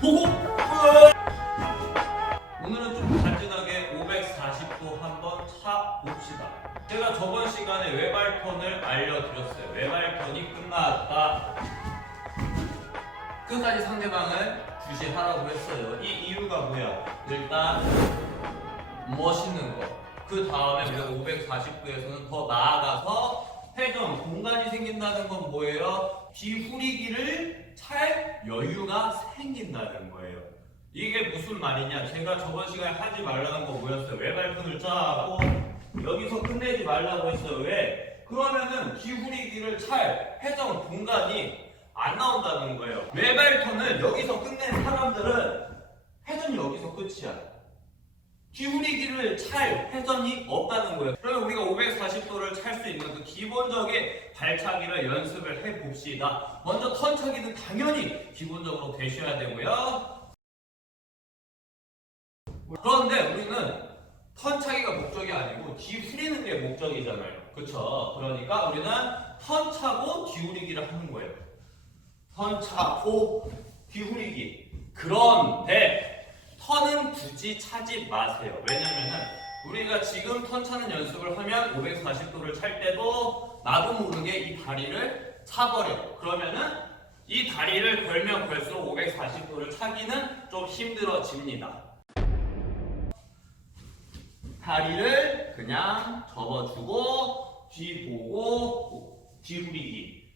보고 오늘은 좀 간단하게 540도 한번 차 봅시다. 제가 저번 시간에 외발턴을 알려드렸어요. 외발턴이 끝났다. 끝까지 상대방을 주시하라고 했어요. 이 이유가 뭐야? 일단 멋있는 거. 그 다음에 우리가 540도에서는 더 나아가서 회전 공간이 생긴다는 건 뭐예요? 뒤후리기를 찰 여유가 생긴다는 거예요. 이게 무슨 말이냐? 제가 저번 시간에 하지 말라는 거 뭐였어요? 외발끈을 짜고 여기서 끝내지 말라고 했어요. 왜? 그러면은 뒤후리기를 찰 회전 공간이 안 나온다는 거예요. 외발턴을 여기서 끝낸 사람들은 회전이 여기서 끝이야. 기울이기를 찰 회전이 없다는 거예요. 그러면 우리가 540도를 찰 수 있는 그 기본적인 발차기를 연습을 해 봅시다. 먼저 턴차기는 당연히 기본적으로 되셔야 되고요. 그런데 우리는 턴차기가 목적이 아니고 뒤후리는 게 목적이잖아요. 그쵸? 그러니까 우리는 턴 차고 뒤후리기를 하는 거예요. 턴 차고 뒤후리기. 그런데 굳이 차지 마세요. 왜냐면은 우리가 지금 턴 차는 연습을 하면 540도를 찰 때도 나도 모르게 이 다리를 차버려. 그러면은 이 다리를 걸면 걸수록 540도를 차기는 좀 힘들어집니다. 다리를 그냥 접어주고 뒤 보고 뒤후리기.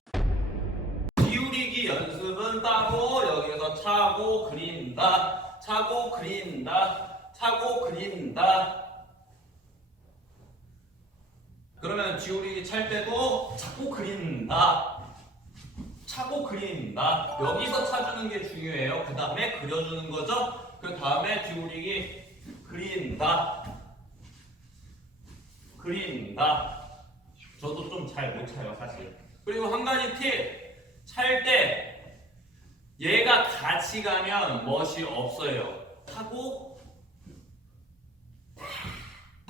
뒤후리기 연습은 따로 여기서 차고 그린다. 차고 그린다. 차고 그린다. 그러면 뒤우리기 찰 때도 차고 그린다. 차고 그린다. 여기서 차주는 게 중요해요. 그 다음에 그려주는 거죠. 그 다음에 뒤우리기 그린다. 그린다. 저도 좀 잘 못 차요, 사실. 그리고 한 가지 팁. 찰때 얘가 같이 가면 멋이 없어요. 차고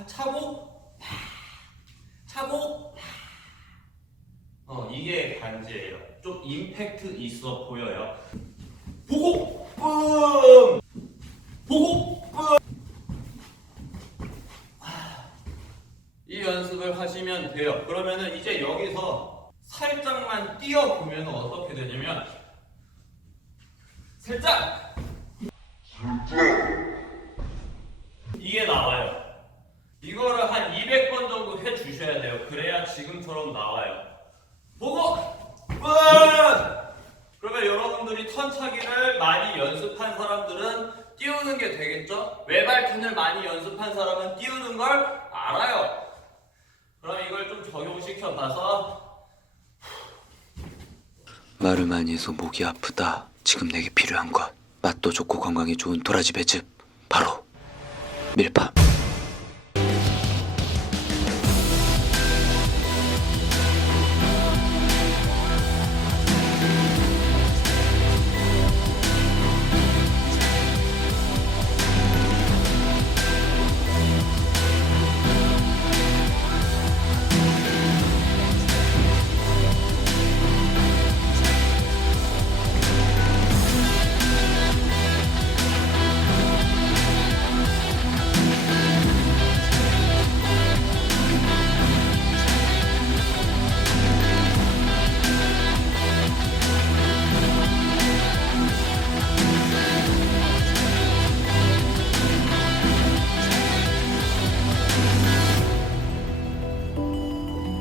차고 차고 어 이게 간지예요. 좀 임팩트 있어 보여요. 보고 뿜 보고 뿜. 아, 이 연습을 하시면 돼요. 그러면은 이제 여기서 살짝만 뛰어 보면 어떻게 되냐면 살짝 이게 나와요. 이거를 한 200번 정도 해 주셔야 돼요. 그래야 지금처럼 나와요. 보고 끝. 그러면 여러분들이 턴차기를 많이 연습한 사람들은 띄우는 게 되겠죠? 외발턴을 많이 연습한 사람은 띄우는 걸 알아요. 그럼 이걸 좀 적용시켜 봐서 말을 많이 해서 목이 아프다. 지금 내게 필요한 것. 맛도 좋고 건강에 좋은 도라지 배즙. 바로 밀밥.